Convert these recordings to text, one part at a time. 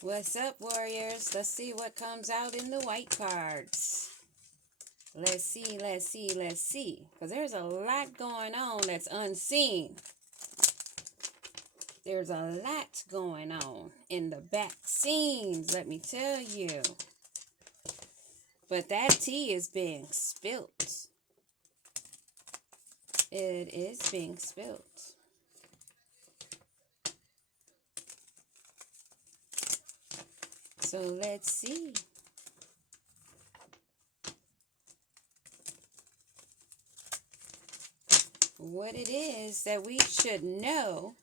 What's up, warriors? Let's see what comes out in the white cards. Let's see. Because there's a lot going on that's unseen. There's a lot going on in the back scenes, let me tell you. But that tea is being spilt. It is being spilt. So let's see. What it is that we should know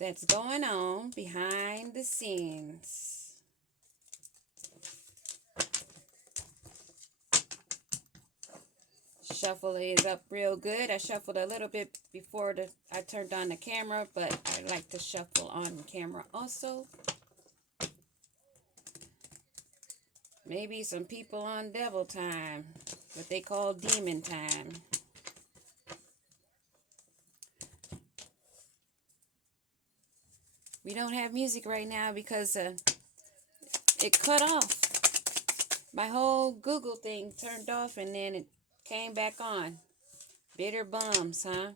that's going on behind the scenes. Shuffle is up real good. I shuffled a little bit before I turned on the camera, but I like to shuffle on camera also. Maybe some people on devil time, what they call demon time. We don't have music right now because it cut off. My whole Google thing turned off and then it came back on. Bitter bums, huh?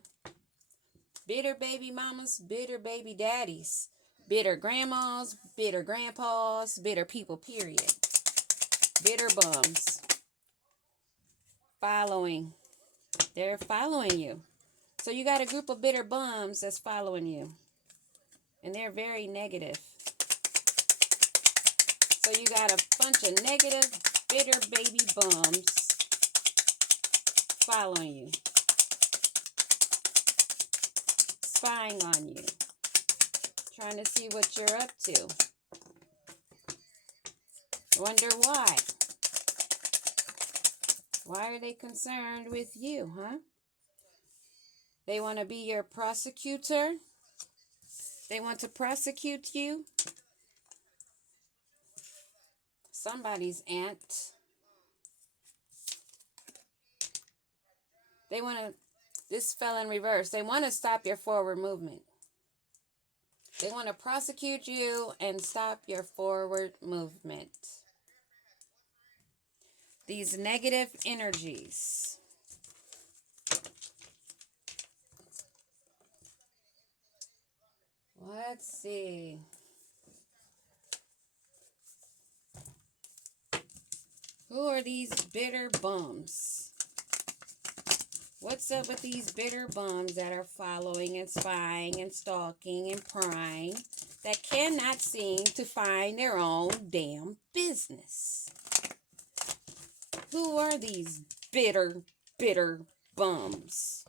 Bitter baby mamas, bitter baby daddies, bitter grandmas, bitter grandpas, bitter people, period. Bitter bums. Following. They're following you. So you got a group of bitter bums that's following you. And they're very negative. So you got a bunch of negative, bitter baby bums following you. Spying on you. Trying to see what you're up to. Wonder why. Why are they concerned with you, huh? They want to be your prosecutor. They want to prosecute you. Somebody's aunt. They want to, this fell in reverse. They want to stop your forward movement. They want to prosecute you and stop your forward movement. These negative energies. Let's see. Who are these bitter bums? What's up with these bitter bums that are following and spying and stalking and prying that cannot seem to find their own damn business? Who are these bitter bums?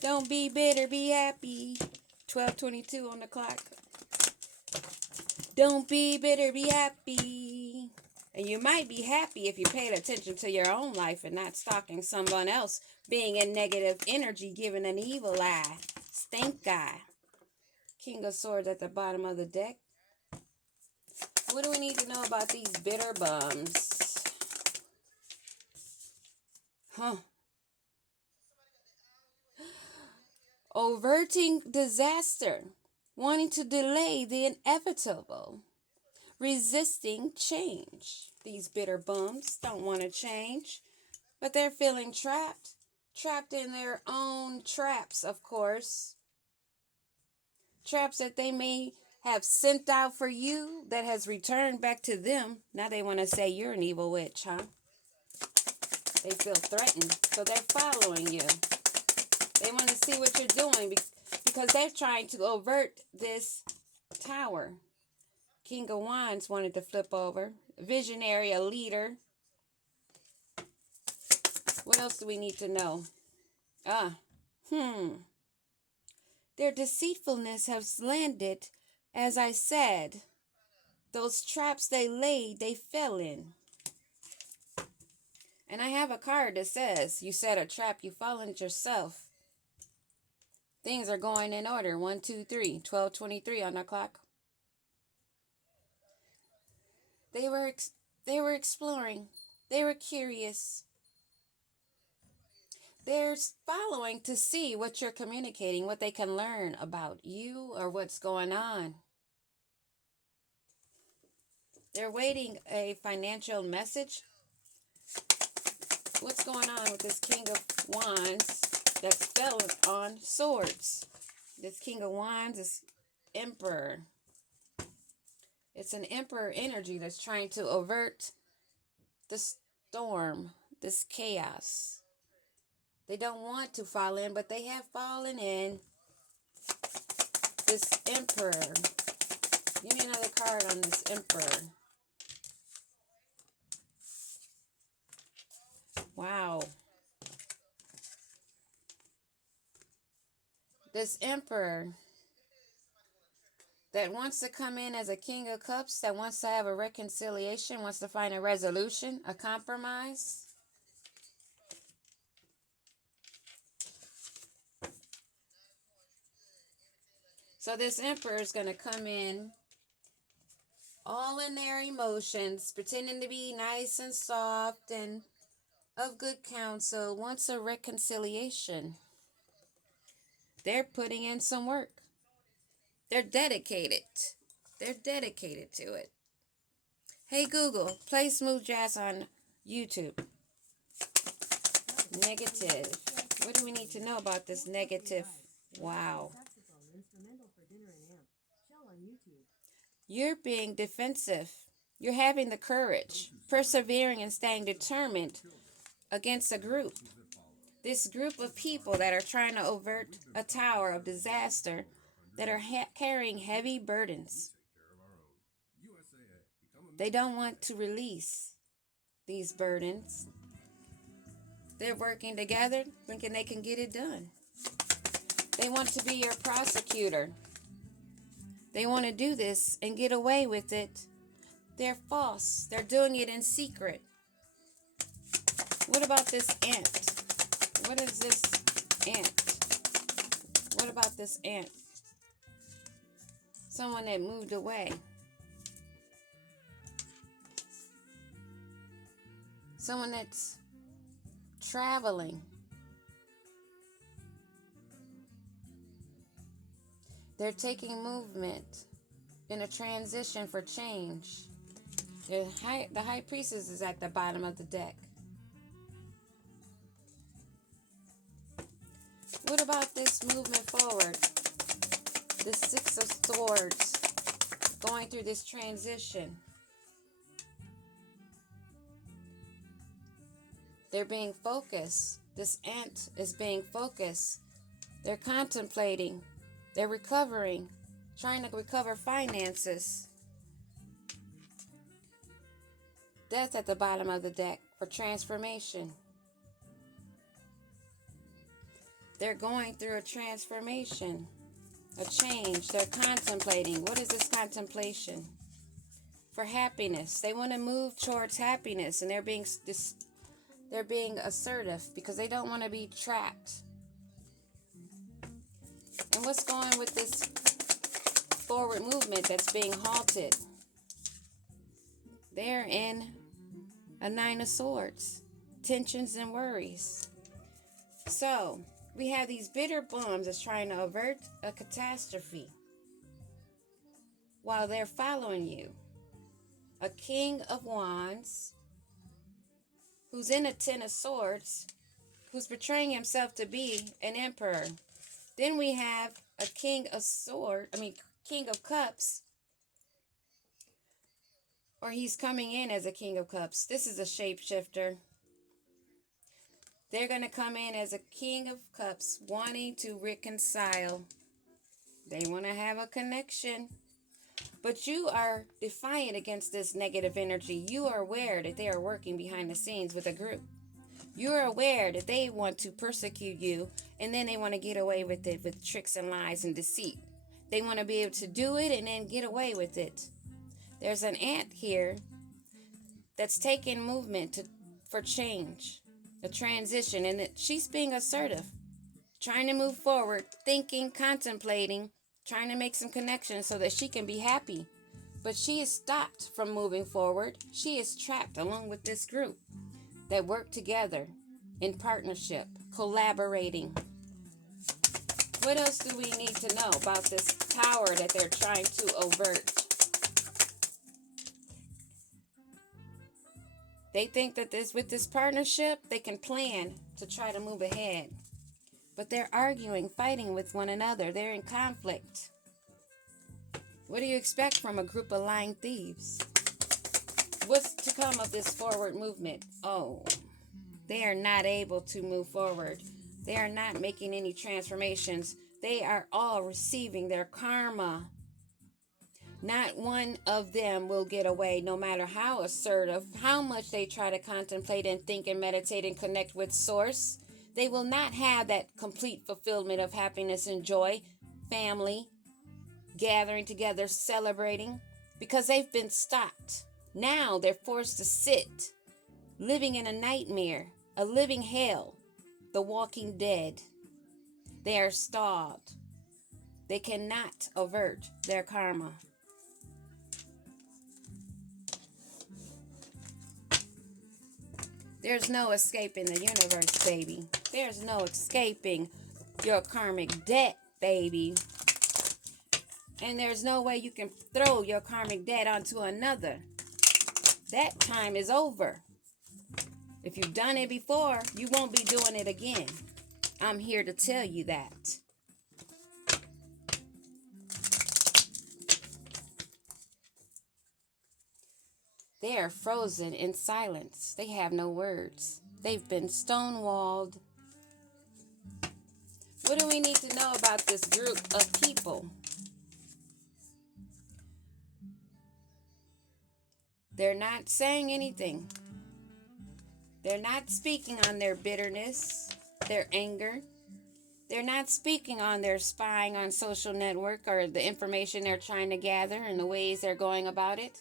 Don't be bitter, be happy. 12:22 on the clock. Don't be bitter, be happy. And you might be happy if you paid attention to your own life and not stalking someone else, being in negative energy, giving an evil eye. Stink eye. King of Swords at the bottom of the deck. What do we need to know about these bitter bums? Huh. Averting disaster. Wanting to delay the inevitable. Resisting change. These bitter bums don't want to change, but they're feeling trapped. Trapped in their own traps, of course. Traps that they may have sent out for you that has returned back to them. Now they want to say you're an evil witch, huh? They feel threatened, so they're following you. They want to see what you're doing because they're trying to avert this tower. King of Wands wanted to flip over. Visionary, a leader. What else do we need to know? Their deceitfulness has landed, as I said. Those traps they laid, they fell in. And I have a card that says, you set a trap, you fall in it yourself. Things are going in order. 1, 2, 3. 12:23 on the clock. They were exploring. They were curious. They're following to see what you're communicating, what they can learn about you or what's going on. They're waiting a financial message. What's going on with this King of Wands that's fell on swords? This King of Wands is Emperor. It's an Emperor energy that's trying to avert the storm, this chaos. They don't want to fall in, but they have fallen in. This Emperor. Give me another card on this Emperor. Wow. This Emperor that wants to come in as a King of Cups, that wants to have a reconciliation, wants to find a resolution, a compromise. So this Emperor is going to come in all in their emotions, pretending to be nice and soft and of good counsel, wants a reconciliation. They're putting in some work. They're dedicated. They're dedicated to it. Hey Google, play smooth jazz on YouTube. Negative. What do we need to know about this negative? Wow. You're being defensive. You're having the courage, persevering and staying determined against a group. This group of people that are trying to avert a tower of disaster, that are carrying heavy burdens. They don't want to release these burdens. They're working together, thinking they can get it done. They want to be your prosecutor. They want to do this and get away with it. They're false. They're doing it in secret. What about this ant? What is this ant? What about this ant? Someone that moved away. Someone that's traveling. They're taking movement in a transition for change. The High Priestess is at the bottom of the deck. What about this movement forward? The Six of Swords, going through this transition. They're being focused. This ant is being focused. They're contemplating. They're recovering, trying to recover finances. Death at the bottom of the deck for transformation. They're going through a transformation, a change. They're contemplating. What is this contemplation? For happiness. They want to move towards happiness, and they're being assertive because they don't want to be trapped. And what's going with this forward movement that's being halted? They're in a Nine of Swords, tensions and worries. So we have these bitter bums that's trying to avert a catastrophe while they're following you. A King of Wands who's in a Ten of Swords, who's portraying himself to be an emperor. Then we have a King of Cups, or he's coming in as a King of Cups. This is a shapeshifter. They're going to come in as a King of Cups, wanting to reconcile. They want to have a connection. But you are defiant against this negative energy. You are aware that they are working behind the scenes with a group. You are aware that they want to persecute you, and then they want to get away with it with tricks and lies and deceit. They want to be able to do it and then get away with it. There's an ant here that's taking movement for change, a transition, and she's being assertive, trying to move forward, thinking, contemplating, trying to make some connections so that she can be happy. But she is stopped from moving forward. She is trapped along with this group that work together in partnership, collaborating. What else do we need to know about this power that they're trying to avert? They think that with this partnership, they can plan to try to move ahead. But they're arguing, fighting with one another. They're in conflict. What do you expect from a group of lying thieves? What's to come of this forward movement? Oh, they are not able to move forward. They are not making any transformations. They are all receiving their karma. Not one of them will get away, no matter how assertive, how much they try to contemplate and think and meditate and connect with Source. They will not have that complete fulfillment of happiness and joy, family, gathering together, celebrating, because they've been stopped. Now they're forced to sit, living in a nightmare, a living hell, the walking dead. They are stalled. They cannot avert their karma. There's no escaping the universe, baby. There's no escaping your karmic debt, baby. And there's no way you can throw your karmic debt onto another. That time is over. If you've done it before, you won't be doing it again. I'm here to tell you that. They are frozen in silence. They have no words. They've been stonewalled. What do we need to know about this group of people? They're not saying anything. They're not speaking on their bitterness, their anger. They're not speaking on their spying on social network or the information they're trying to gather and the ways they're going about it.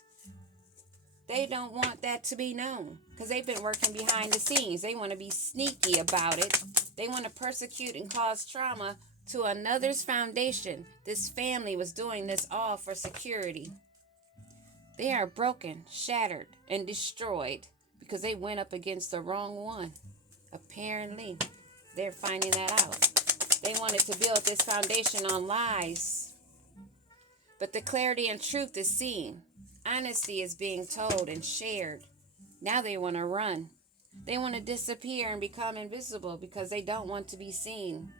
They don't want that to be known because they've been working behind the scenes. They want to be sneaky about it. They want to persecute and cause trauma to another's foundation. This family was doing this all for security. They are broken, shattered, and destroyed because they went up against the wrong one. Apparently, they're finding that out. They wanted to build this foundation on lies. But the clarity and truth is seen. Honesty is being told and shared. Now they want to run. They want to disappear and become invisible because they don't want to be seen.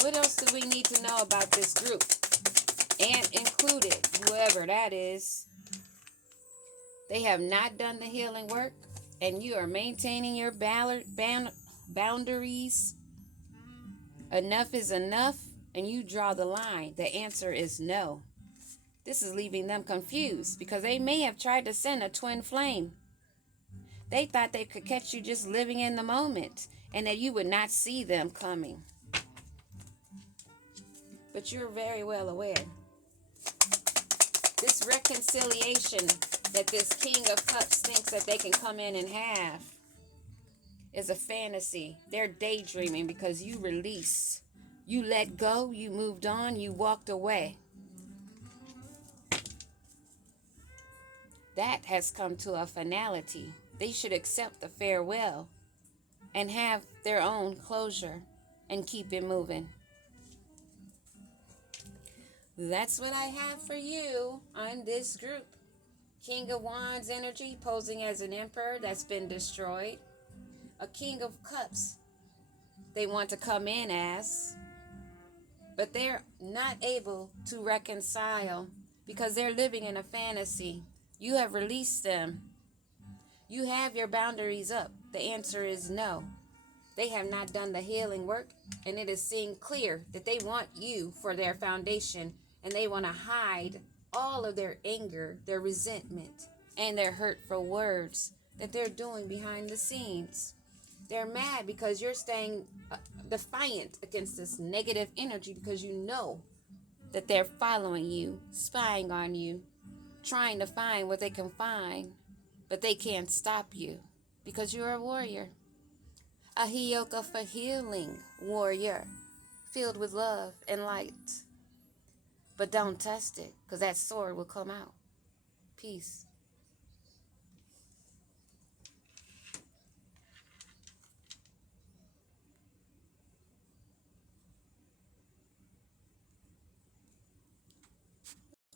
What else do we need to know about this group? And included, whoever that is. They have not done the healing work, and you are maintaining your boundaries. Enough is enough, and you draw the line. The answer is no. This is leaving them confused because they may have tried to send a twin flame. They thought they could catch you just living in the moment and that you would not see them coming. But you're very well aware. This reconciliation that this King of Cups thinks that they can come in and have is a fantasy. They're daydreaming because you release. You let go, you moved on, you walked away. That has come to a finality. They should accept the farewell and have their own closure and keep it moving. That's what I have for you on this group. King of Wands energy posing as an emperor that's been destroyed. A King of Cups they want to come in as, but they're not able to reconcile because they're living in a fantasy. You have released them. You have your boundaries up. The answer is no. They have not done the healing work, and it is seen clear that they want you for their foundation, and they want to hide all of their anger, their resentment, and their hurtful words that they're doing behind the scenes. They're mad because you're staying defiant against this negative energy because you know that they're following you, spying on you, trying to find what they can find, but they can't stop you because you're a warrior. A Hioka for healing warrior, filled with love and light. But don't test it, because that sword will come out. Peace.